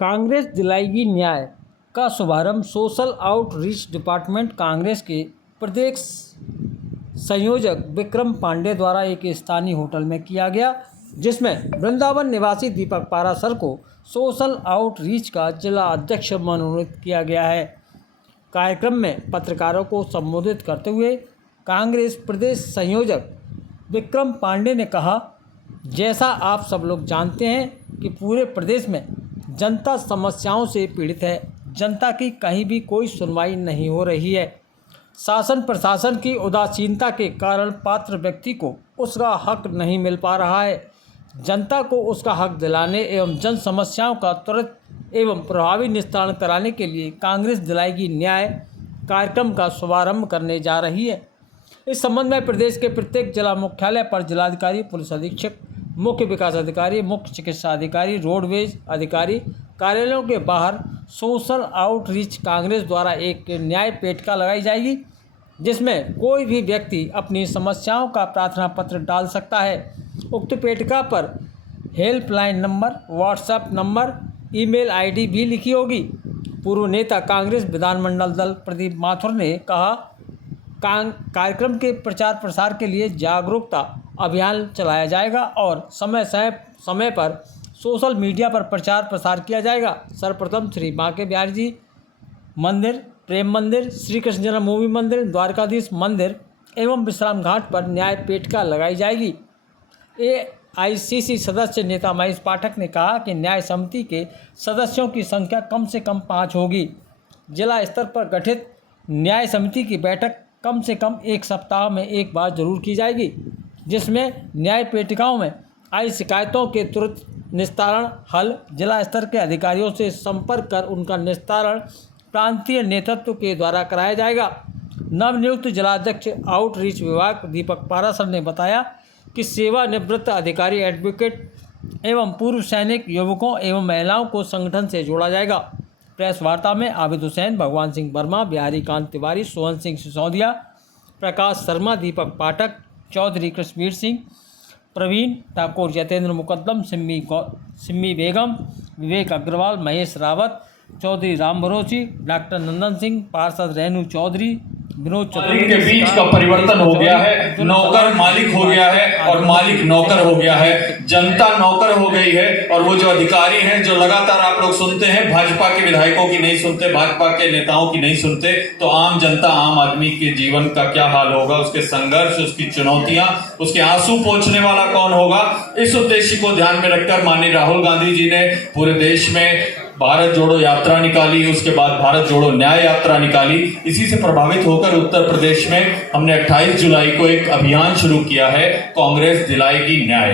कांग्रेस दिलाएगी न्याय का शुभारंभ सोशल आउटरीच डिपार्टमेंट कांग्रेस के प्रदेश संयोजक विक्रम पांडे द्वारा एक स्थानीय होटल में किया गया, जिसमें वृंदावन निवासी दीपक पाराशर को सोशल आउटरीच का जिला अध्यक्ष मनोनीत किया गया है। कार्यक्रम में पत्रकारों को संबोधित करते हुए कांग्रेस प्रदेश संयोजक विक्रम पांडे ने कहा, जैसा आप सब लोग जानते हैं कि पूरे प्रदेश में जनता समस्याओं से पीड़ित है। जनता की कहीं भी कोई सुनवाई नहीं हो रही है। शासन प्रशासन की उदासीनता के कारण पात्र व्यक्ति को उसका हक नहीं मिल पा रहा है। जनता को उसका हक दिलाने एवं जन समस्याओं का त्वरित एवं प्रभावी निस्तारण कराने के लिए कांग्रेस दिलाएगी न्याय कार्यक्रम का शुभारंभ करने जा रही है। इस संबंध में प्रदेश के प्रत्येक जिला मुख्यालय पर जिलाधिकारी, पुलिस अधीक्षक, मुख्य विकास अधिकारी, मुख्य चिकित्सा अधिकारी, रोडवेज अधिकारी कार्यालयों के बाहर सोशल आउटरीच कांग्रेस द्वारा एक न्याय पेटिका लगाई जाएगी, जिसमें कोई भी व्यक्ति अपनी समस्याओं का प्रार्थना पत्र डाल सकता है। उक्त पेटिका पर helpline number, WhatsApp number, email ID भी लिखी होगी। पूर्व नेता कांग्रेस विधानमंडल दल प्रदीप माथुर ने कहा, कार्यक्रम के प्रचार प्रसार के लिए जागरूकता अभियान चलाया जाएगा और समय पर सोशल मीडिया पर प्रचार प्रसार किया जाएगा। सर्वप्रथम श्री बांके बिहारी जी मंदिर, प्रेम मंदिर, श्री कृष्ण जन्मभूमि मंदिर, द्वारकाधीश मंदिर एवं विश्राम घाट पर न्याय पेटिका लगाई जाएगी। AICC सदस्य नेता महेश पाठक ने कहा कि न्याय समिति के सदस्यों की संख्या कम से कम 5 होगी। जिला स्तर पर गठित न्याय समिति की बैठक कम से कम 1 सप्ताह में एक बार जरूर की जाएगी, जिसमें न्याय पेटिकाओं में आई शिकायतों के तुरंत निस्तारण हल जिला स्तर के अधिकारियों से संपर्क कर उनका निस्तारण प्रांतीय नेतृत्व के द्वारा कराया जाएगा। नवनियुक्त जिलाध्यक्ष आउटरीच विभाग दीपक पाराशर ने बताया कि सेवानिवृत्त अधिकारी, एडवोकेट एवं पूर्व सैनिक युवकों एवं महिलाओं को संगठन से जोड़ा जाएगा। प्रेस वार्ता में आबिद हुसैन, भगवान सिंह वर्मा, बिहारी कांत तिवारी, सोहन सिंह सिसोदिया, प्रकाश शर्मा, दीपक पाठक, चौधरी कृष्णवीर सिंह, प्रवीण ठाकुर, यतेंद्र मुकद्दम, सिम्मी बेगम, विवेक अग्रवाल, महेश रावत, चौधरी राम भरोसी, डॉक्टर नंदन सिंह, पार्षद रेणु चौधरी, विनोद चतुर्वेदी के बीच का परिवर्तन हो गया है। नौकर मालिक हो गया है और मालिक नौकर हो गया है। जनता नौकर हो गई है और वो जो अधिकारी हैं, जो लगातार आप लोग सुनते हैं, भाजपा के विधायकों की नहीं सुनते, भाजपा के नेताओं की नहीं सुनते, तो आम जनता, आम आदमी के जीवन का क्या हाल होगा, उसके संघर्ष, उसकी चुनौतियां, उसके आंसू पोंछने वाला कौन होगा। इस उद्देश्य को ध्यान में रखकर माननीय राहुल गांधी जी ने पूरे देश में भारत जोड़ो यात्रा निकाली, उसके बाद भारत जोड़ो न्याय यात्रा निकाली। इसी से प्रभावित होकर उत्तर प्रदेश में हमने 28 जुलाई को एक अभियान शुरू किया है, कांग्रेस दिलाएगी न्याय।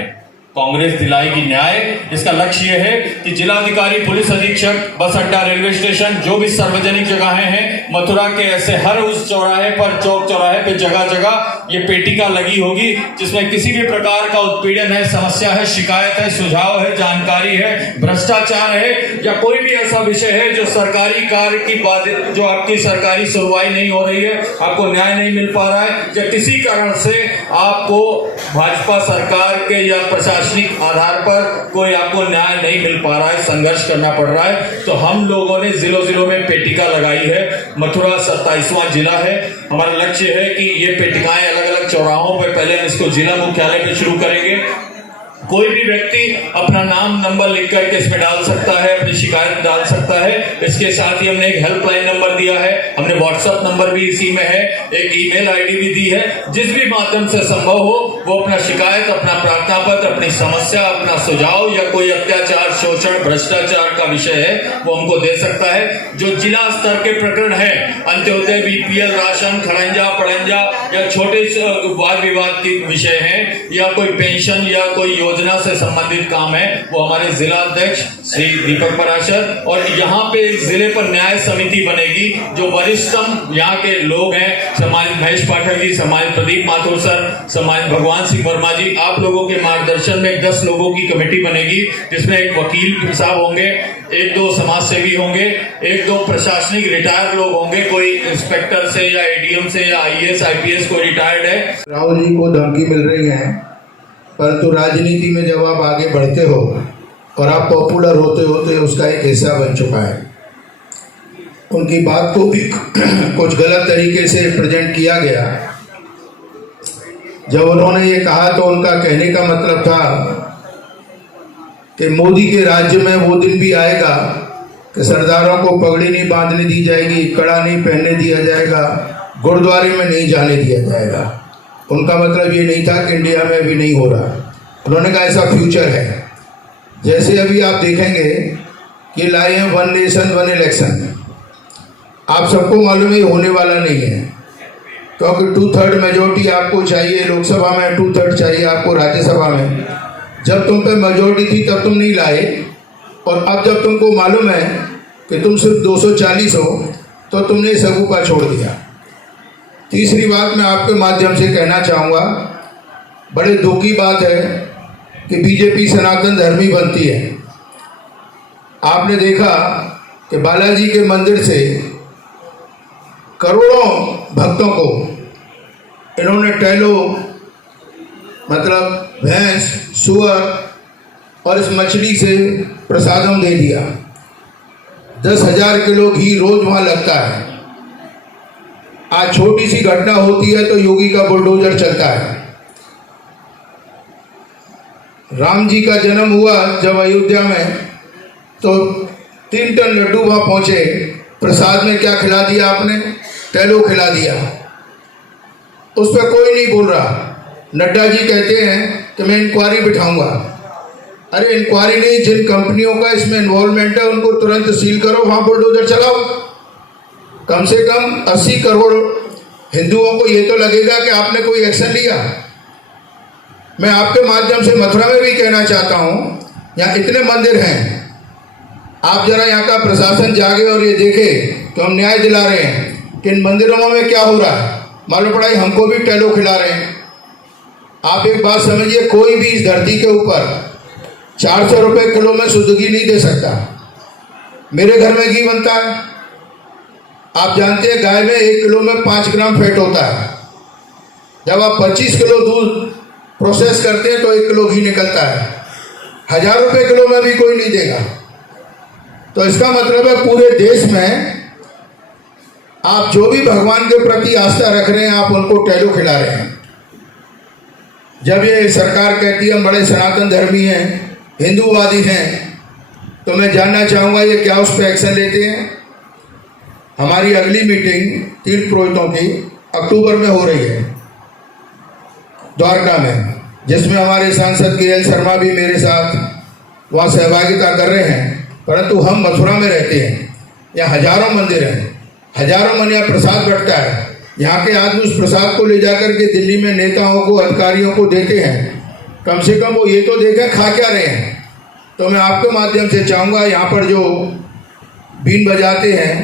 कांग्रेस दिलाएगी न्याय। इसका लक्ष्य यह है कि जिलाधिकारी, पुलिस अधीक्षक, बस अड्डा, रेलवे स्टेशन, जो भी सार्वजनिक जगहें हैं, मथुरा के ऐसे हर उस चौराहे पर, चौक चौराहे पे जगह जगह ये पेटिका लगी होगी, जिसमें किसी भी प्रकार का उत्पीड़न है, समस्या है, शिकायत है, सुझाव है, जानकारी है, भ्रष्टाचार है या कोई भी ऐसा विषय है जो सरकारी कार्य की बात, जो आपकी सरकारी सुनवाई नहीं हो रही है, आपको न्याय नहीं मिल पा रहा है, या किसी कारण से आपको भाजपा सरकार के या प्रशासनिक आधार पर कोई आपको न्याय नहीं मिल पा रहा है, संघर्ष करना पड़ रहा है, तो हम लोगों ने जिलों में पेटिका लगाई है। मथुरा 27वां जिला है। हमारा लक्ष्य है कि ये पेटिकाएं अलग अलग चौराहों पर, पहले हम इसको जिला मुख्यालय पे शुरू करेंगे। कोई भी व्यक्ति अपना नाम, नंबर लिख करके इसमें डाल सकता है, अपनी शिकायत डाल सकता है। इसके साथ ही हमने एक हेल्पलाइन नंबर दिया है, हमने व्हाट्सएप नंबर भी इसी में है, एक ईमेल आईडी भी दी है। जिस भी माध्यम से संभव हो वो अपना शिकायत, अपना प्रार्थना पत्र, अपनी समस्या, अपना सुझाव या कोई अत्याचार, शोषण, भ्रष्टाचार का विषय है वो हमको दे सकता है। जो जिला स्तर के प्रकरण है, अंत्योदय, BPL, राशन, खड़ंजा पड़ंजा या छोटे वाद विवाद के विषय है, या कोई पेंशन या कोई योजना से संबंधित काम है, वो हमारे जिला अध्यक्ष श्री दीपक पाराशर, और यहाँ पे एक जिले पर न्याय समिति बनेगी जो वरिष्ठतम यहाँ के लोग हैं, सम्मानित महेश पाठक जी, सम्मानित प्रदीप माथुर सर, सम्मानित भगवान सिंह वर्मा जी, आप लोगों के मार्गदर्शन में 10 लोगों की कमेटी बनेगी, जिसमें एक वकील साहब होंगे, 1-2 समाज सेवी होंगे, 1-2 प्रशासनिक रिटायर्ड लोग होंगे, कोई इंस्पेक्टर से या ADM से या IAS IPS कोई रिटायर्ड है। राहुल जी को धमकी मिल रही है, परंतु राजनीति में जब आप आगे बढ़ते हो और आप पॉपुलर होते होते उसका एक हिस्सा बन चुका है। उनकी बात को भी कुछ गलत तरीके से प्रेजेंट किया गया। जब उन्होंने ये कहा तो उनका कहने का मतलब था कि मोदी के राज्य में वो दिन भी आएगा कि सरदारों को पगड़ी नहीं बांधने दी जाएगी, कड़ा नहीं पहनने दिया जाएगा, गुरुद्वारे में नहीं जाने दिया जाएगा। उनका मतलब ये नहीं था कि इंडिया में अभी नहीं हो रहा। उन्होंने कहा ऐसा फ्यूचर है। जैसे अभी आप देखेंगे कि लाए हैं 1 नेशन 1 इलेक्शन। आप सबको मालूम है होने वाला नहीं है, क्योंकि 2/3 मेजोरिटी आपको चाहिए लोकसभा में, 2/3 चाहिए आपको राज्यसभा में। जब तुम पे मेजोरिटी थी तब तुम नहीं लाए, और अब जब तुमको मालूम है कि तुम सिर्फ 240 हो तो तुमने सगुपा छोड़ दिया। तीसरी बात मैं आपके माध्यम से कहना चाहूँगा, बड़े दुख की बात है कि बीजेपी सनातन धर्मी बनती है। आपने देखा कि बालाजी के मंदिर से करोड़ों भक्तों को इन्होंने टैलो मतलब भैंस, सुअर और इस मछली से प्रसादम दे दिया। 10,000 किलो घी रोज वहाँ लगता है। आज छोटी सी घटना होती है तो योगी का बुलडोजर चलता है। राम जी का जन्म हुआ जब अयोध्या में, तो 3 टन लड्डू वहाँ पहुँचे। प्रसाद में क्या खिला दिया आपने? टैलो खिला दिया। उस पर कोई नहीं बोल रहा। नड्डा जी कहते हैं कि मैं इंक्वायरी बिठाऊंगा। अरे इंक्वायरी नहीं, जिन कंपनियों का इसमें इन्वॉल्वमेंट है उनको तुरंत सील करो, वहाँ बुलडोजर चलाओ। कम से कम 80 करोड़ हिंदुओं को ये तो लगेगा कि आपने कोई एक्शन लिया। मैं आपके माध्यम से मथुरा में भी कहना चाहता हूँ, यहाँ इतने मंदिर हैं, आप जरा यहाँ का प्रशासन जागे और ये देखे तो हम न्याय दिला रहे हैं कि इन मंदिरों में क्या हो रहा है। मालूम पड़ा हमको भी टैलो खिला रहे हैं। आप एक बात समझिए, कोई भी इस धरती के ऊपर 400 रुपये किलो में शुद्ध घी नहीं दे सकता। मेरे घर में घी बनता है, आप जानते हैं गाय में 1 किलो में 5 ग्राम फैट होता है। जब आप 25 किलो दूध प्रोसेस करते हैं तो 1 किलो घी निकलता है। 1000 रुपये किलो में भी कोई नहीं देगा। तो इसका मतलब है पूरे देश में आप जो भी भगवान के प्रति आस्था रख रहे हैं, आप उनको टैलो खिला रहे हैं। जब ये सरकार कहती है हम बड़े सनातन धर्मी हैं, हिंदूवादी हैं, तो मैं जानना चाहूँगा ये क्या उस पर एक्शन लेते हैं? हमारी अगली मीटिंग तीर्थ पुरोहितों की अक्टूबर में हो रही है द्वारका में, जिसमें हमारे सांसद KL शर्मा भी मेरे साथ वहाँ सहभागिता कर रहे हैं। परंतु हम मथुरा में रहते हैं, यहाँ हजारों मंदिर हैं, हजारों मन यहाँ प्रसाद बंटता है। यहाँ के आदमी उस प्रसाद को ले जाकर के दिल्ली में नेताओं को, अधिकारियों को देते हैं। कम से कम वो ये तो देखें खा क्या रहे हैं। तो मैं आपके माध्यम से चाहूँगा, यहाँ पर जो बीन बजाते हैं,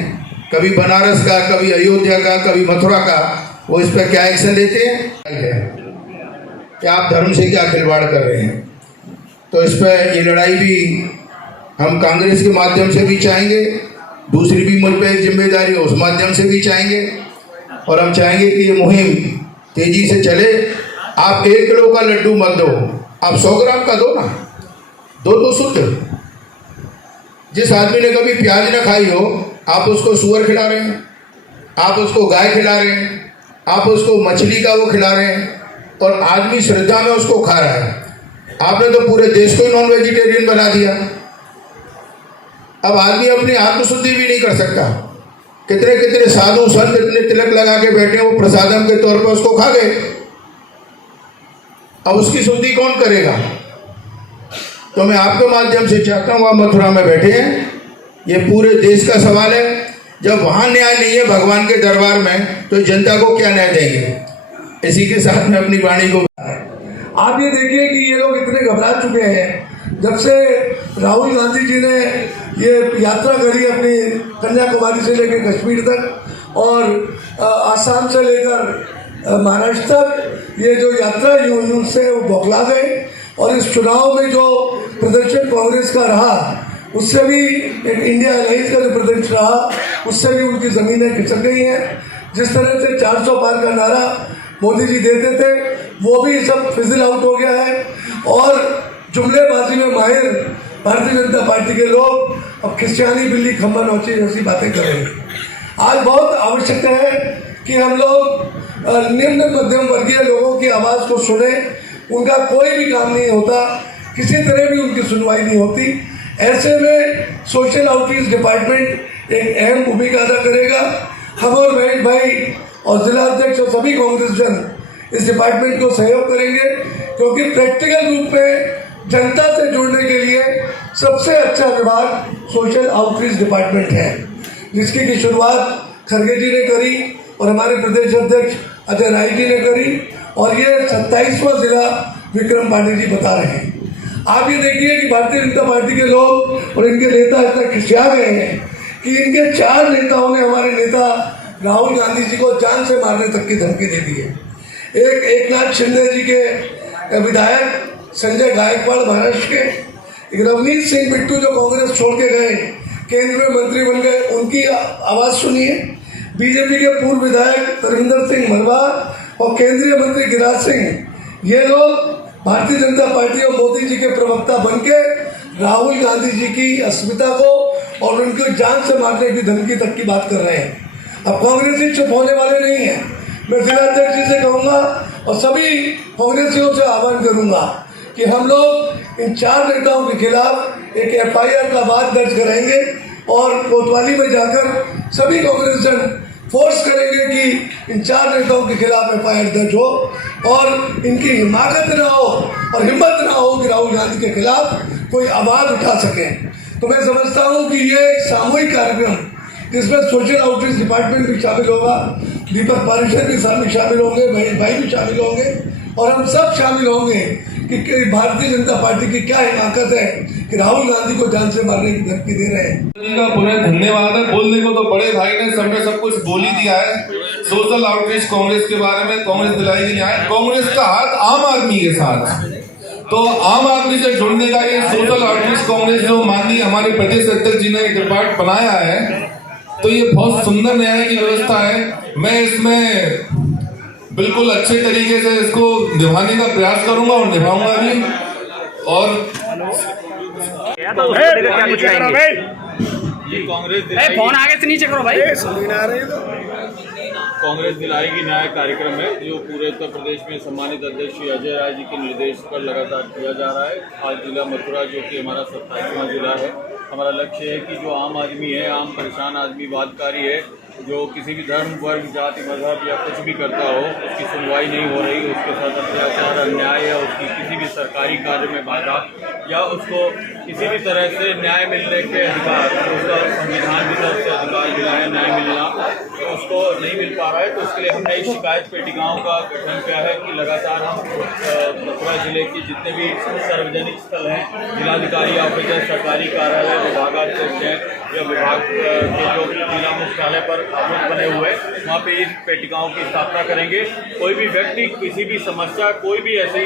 कभी बनारस का, कभी अयोध्या का, कभी मथुरा का, वो इस पर क्या एक्शन लेते हैं? क्या आप धर्म से क्या खिलवाड़ कर रहे हैं? तो इस पर ये लड़ाई भी हम कांग्रेस के माध्यम से भी चाहेंगे, दूसरी भी मुझ पर एक जिम्मेदारी है उस माध्यम से भी चाहेंगे, और हम चाहेंगे कि ये मुहिम तेजी से चले। आप 1 किलो का लड्डू मत दो, आप 100 ग्राम का दो ना, दो शुद्ध। जिस आदमी ने कभी प्याज ना खाई हो, आप उसको सुअर खिला रहे हैं, आप उसको गाय खिला रहे हैं, आप उसको मछली का वो खिला रहे हैं, और आदमी श्रद्धा में उसको खा रहा है। आपने तो पूरे देश को नॉन वेजिटेरियन बना दिया। अब आदमी अपनी आत्मशुद्धि भी नहीं कर सकता। कितने कितने साधु संत इतने तिलक लगा के बैठे, वो प्रसादम के तौर पर उसको खा गए। अब उसकी शुद्धि कौन करेगा? तो मैं आपके माध्यम से चाहता हूँ, आप मथुरा में बैठे हैं, ये पूरे देश का सवाल है। जब वहाँ न्याय नहीं है भगवान के दरबार में, तो जनता को क्या न्याय देंगे? इसी के साथ में अपनी वाणी को आप ये देखिए कि ये लोग इतने घबरा चुके हैं। जब से राहुल गांधी जी ने ये यात्रा करी अपनी कन्याकुमारी से लेकर कश्मीर तक, और आसाम से लेकर महाराष्ट्र तक, ये जो यात्रा यूं से वो बौखला गए। और इस चुनाव में जो प्रदर्शन कांग्रेस का रहा, उससे भी एक इंडिया अलायंस का जो प्रदर्शन रहा, उससे भी उनकी ज़मीनें खिसक गई हैं। जिस तरह से 400 पार का नारा मोदी जी देते थे, वो भी सब फिजल आउट हो गया है। और जुमलेबाजी में माहिर भारतीय जनता पार्टी के लोग अब क्रिश्चियानी बिल्ली खम्बा नौची जैसी बातें करेंगे। आज बहुत आवश्यकता है कि हम लोग निम्न मध्यम वर्गीय लोगों की आवाज़ को सुने। उनका कोई भी काम नहीं होता, किसी तरह भी उनकी सुनवाई नहीं होती। ऐसे में सोशल आउटरीच डिपार्टमेंट एक अहम भूमिका अदा करेगा। हम और महेश भाई और जिला अध्यक्ष और सभी कांग्रेसजन इस डिपार्टमेंट को सहयोग करेंगे, क्योंकि प्रैक्टिकल रूप में जनता से जुड़ने के लिए सबसे अच्छा विभाग सोशल आउटरीच डिपार्टमेंट है, जिसकी की शुरुआत खड़गे जी ने करी और हमारे प्रदेश अध्यक्ष अजय राय जी ने करी, और ये 27वां जिला विक्रम पांडे जी बता रहे हैं। आप ये देखिए कि भारतीय जनता पार्टी के लोग और इनके नेता इतना खिसिया गए हैं कि इनके 4 नेताओं ने हमारे नेता राहुल गांधी जी को जान से मारने तक की धमकी दे दी है। एक एकनाथ शिंदे जी के विधायक संजय गायकवाड़ महाराष्ट्र के, एक रवनीत सिंह बिट्टू जो कांग्रेस छोड़ के गए, केंद्रीय मंत्री बन गए, उनकी आवाज़ सुनिए। बीजेपी के पूर्व विधायक तरविंदर सिंह मरवा और केंद्रीय मंत्री गिरिराज सिंह, ये लोग भारतीय जनता पार्टी और मोदी जी के प्रवक्ता बनके राहुल गांधी जी की अस्मिता को और उनको जान से मारने की धमकी तक की बात कर रहे हैं। अब कांग्रेसी चुप होने वाले नहीं हैं। मैं जिलाध्यक्ष जी से कहूँगा और सभी कांग्रेसियों से आह्वान करूँगा कि हम लोग इन 4 नेताओं के खिलाफ एक FIR का वाद दर्ज कराएंगे और कोतवाली में जाकर सभी कांग्रेसजन फोर्स करेंगे कि इन 4 नेताओं के खिलाफ FIR दर्ज हो और इनकी हिमाकत ना हो और हिम्मत ना हो कि राहुल गांधी के खिलाफ कोई आवाज़ उठा सके। तो मैं समझता हूँ कि ये एक सामूहिक कार्यक्रम, जिसमें सोशल आउटरीच डिपार्टमेंट भी शामिल होगा, दीपक पारिशर भी शामिल होंगे, महेश भाई भी शामिल होंगे, और हम सब शामिल होंगे कि भारतीय जनता पार्टी की क्या हिमाकत है कि राहुल गांधी को जान से मारने की धमकी दे रहे हैं। का पूरा धन्यवाद है। बोलने को तो बड़े भाई ने सबने सब कुछ बोल ही दिया है। सोशल आउटरीच कांग्रेस के बारे में कांग्रेस दिलाएगी न्याय। कांग्रेस का हाथ आम आदमी के साथ, तो आम आदमी से जुड़ने का ये सोशल आउटरीच कांग्रेस जो माननीय हमारे प्रदेश अध्यक्ष जी ने एक डिपार्ट बनाया है, तो ये बहुत सुंदर न्याय की व्यवस्था है। मैं इसमें बिल्कुल अच्छे तरीके से इसको निभाने का प्रयास करूंगा और निभाऊंगा भी। और फोन आगे से नीचे करो भाई। कांग्रेस दिलाएगी न्याय कार्यक्रम है जो पूरे उत्तर प्रदेश में सम्मानित अध्यक्ष श्री अजय राय जी के निर्देश पर लगातार किया जा रहा है। आज जिला मथुरा जो कि हमारा 27वां जिला है, हमारा लक्ष्य है कि जो आम आदमी है, आम परेशान आदमी, वादकारी है, जो किसी भी धर्म, वर्ग, जाति, मजहब या कुछ भी करता हो, उसकी सुनवाई नहीं हो रही, उसके साथ अत्याचार, अन्याय या उसकी किसी भी सरकारी कार्य में बाधा या उसको किसी भी तरह से न्याय मिलने के अधिकार, उसका संविधान की तरफ से अधिकार मिला है न्याय मिलना, तो उसको नहीं मिल पा रहा है। तो उसके लिए हमने इस शिकायत पेटिकाओं का गठन किया है कि लगातार हम मथुरा जिले के जितने भी सार्वजनिक स्थल हैं, जिलाधिकारी ऑफिस है, सरकारी कार्यालय, विभागाध्यक्ष हैं या विभाग के जो जिला मुख्यालय पर आबूत बने हुए, वहाँ पे इन पेटिकाओं की स्थापना करेंगे। कोई भी व्यक्ति किसी भी समस्या, कोई भी ऐसी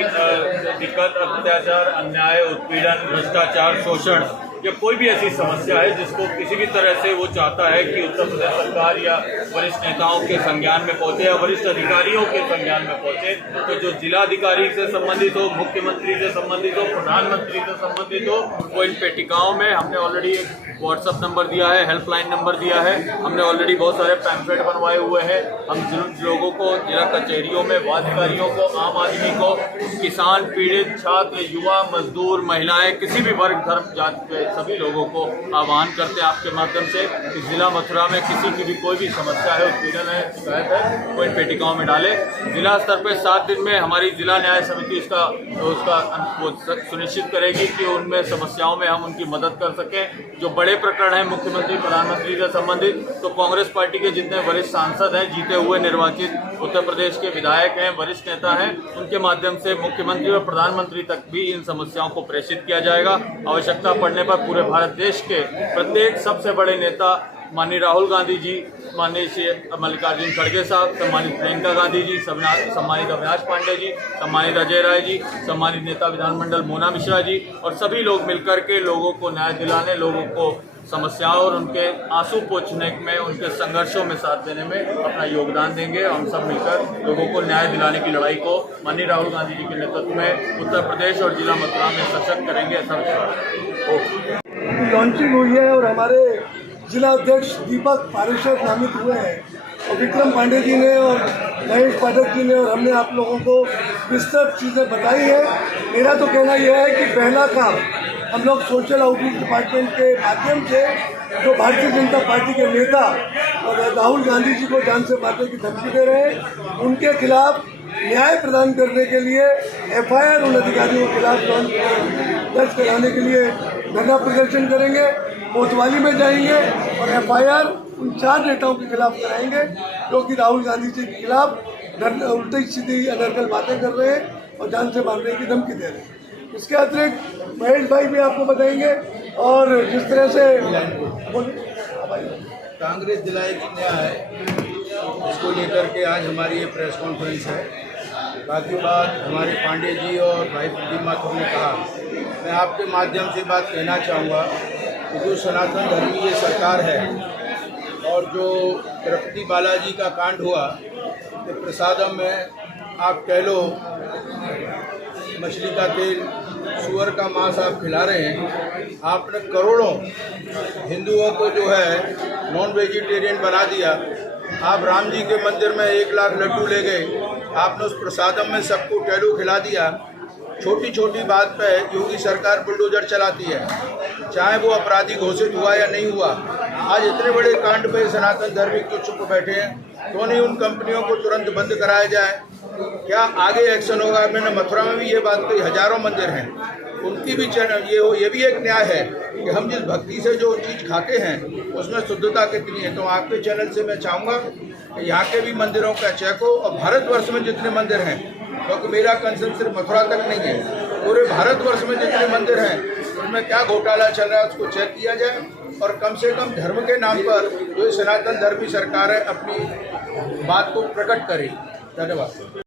दिक्कत, अत्याचार, अन्याय, उत्पीड़न, भ्रष्टाचार, शोषण या कोई भी ऐसी समस्या है जिसको किसी भी तरह से वो चाहता है कि उत्तर प्रदेश सरकार या वरिष्ठ नेताओं के संज्ञान में पहुंचे या वरिष्ठ अधिकारियों के संज्ञान में पहुंचे, तो जो जिलाधिकारी से संबंधित हो, मुख्यमंत्री से संबंधित हो, प्रधानमंत्री से संबंधित हो, वो इन पेटिकाओं में हमने ऑलरेडी एक व्हाट्सअप नंबर दिया है, हेल्पलाइन नंबर दिया है, हमने ऑलरेडी बहुत सारे पैम्फलेट बनवाए हुए हैं। हम जिन लोगों को जिला कचहरियों में, वादकारियों को, आम आदमी को, किसान, पीड़ित, छात्र, युवा, मजदूर, महिलाएं, किसी भी वर्ग, धर्म, जाति के सभी लोगों को आह्वान करते हैं आपके माध्यम से कि जिला मथुरा में किसी की भी कोई भी समस्या है, उत्पीड़न है, शिकायत है, वो इन पेटिकाओं में डाले। जिला स्तर पर 7 दिन में हमारी जिला न्याय समिति उसका सुनिश्चित करेगी कि उनमें समस्याओं में हम उनकी मदद कर सकें। जो बड़े प्रकरण हैं मुख्यमंत्री, प्रधानमंत्री से संबंधित, तो कांग्रेस पार्टी के जितने वरिष्ठ सांसद हैं, जीते हुए निर्वाचित उत्तर प्रदेश के विधायक हैं, वरिष्ठ नेता हैं, उनके माध्यम से मुख्यमंत्री और प्रधानमंत्री तक भी इन समस्याओं को प्रेषित किया जाएगा। आवश्यकता पड़ने पर पूरे भारत देश के प्रत्येक सबसे बड़े नेता माननीय राहुल गांधी जी, माननीय श्री मल्लिकार्जुन खड़गे साहब, सम्मानित प्रियंका गांधी जी, सम्मानित अविनाश पांडे जी, सम्मानित अजय राय जी, सम्मानित नेता विधानमंडल मोना मिश्रा जी और सभी लोग मिलकर के लोगों को न्याय दिलाने, लोगों को समस्याओं और उनके आंसू पोंछने में, उनके संघर्षों में साथ देने में अपना योगदान देंगे। हम सब मिलकर लोगों को न्याय दिलाने की लड़ाई को माननीय राहुल गांधी जी के नेतृत्व में उत्तर प्रदेश और जिला मथुरा में सशक्त करेंगे, ऐसा विश्वास है। लॉन्चिंग हुई है और हमारे जिला अध्यक्ष दीपक पारेशर नामित हुए हैं और विक्रम पांडे जी ने और महेश पाठक जी ने और हमने आप लोगों को विस्तृत चीज़ें बताई है। मेरा तो कहना यह है कि पहला काम हम लोग सोशल आउटरीच डिपार्टमेंट के माध्यम से जो भारतीय जनता पार्टी के नेता और राहुल गांधी जी को जान से मारने की धमकी दे रहे हैं, उनके खिलाफ न्याय प्रदान करने के लिए एफआईआर उन अधिकारियों के खिलाफ दर्ज कराने के लिए धरना प्रदर्शन करेंगे, कोतवाली में जाएंगे और एफआईआर उन 4 नेताओं के खिलाफ कराएंगे जो कि राहुल गांधी जी के खिलाफ उल्टी सीधी अनर्गल बातें कर रहे हैं और जान से मारने की धमकी दे रहे हैं। इसके अतिरिक्त महेश भाई भी आपको बताएंगे और जिस तरह से कांग्रेस दिलाएगी न्याय, इसको लेकर के आज हमारी ये प्रेस कॉन्फ्रेंस है। बाकी बात हमारे पांडे जी और भाई प्रदीप माथुर ने कहा, मैं आपके माध्यम से बात कहना चाहूँगा कि जो सनातन धर्मी ये सरकार है और जो तिरुपति बालाजी का कांड हुआ तो प्रसादम में आप कह लो मछली का तेल, सुअर का मांस आप खिला रहे हैं। आपने करोड़ों हिंदुओं को जो है नॉन वेजिटेरियन बना दिया। आप राम जी के मंदिर में 1 लाख लड्डू ले गए, आपने उस प्रसादम में सबको टैलू खिला दिया। छोटी छोटी बात पे योगी सरकार बुलडोजर चलाती है, चाहे वो अपराधी घोषित हुआ या नहीं हुआ। आज इतने बड़े कांड पे सनातन धर्मी क्यों चुप बैठे हैं? तो नहीं उन कंपनियों को तुरंत बंद कराया जाए? क्या आगे एक्शन होगा? मैंने मथुरा में भी ये बात कही, हजारों मंदिर हैं, उनकी भी ये भी एक न्याय है कि हम जिस भक्ति से जो चीज़ खाते हैं उसमें शुद्धता कितनी है। तो आपके चैनल से मैं चाहूँगा कि यहाँ के भी मंदिरों का चेक हो और भारतवर्ष में जितने मंदिर हैं, क्योंकि मेरा कंसर्न सिर्फ मथुरा तक नहीं है, पूरे भारतवर्ष में जितने मंदिर हैं उनमें क्या घोटाला चल रहा है उसको चेक किया जाए और कम से कम धर्म के नाम पर जो सनातन धर्मी सरकार है अपनी बात को प्रकट करे। धन्यवाद।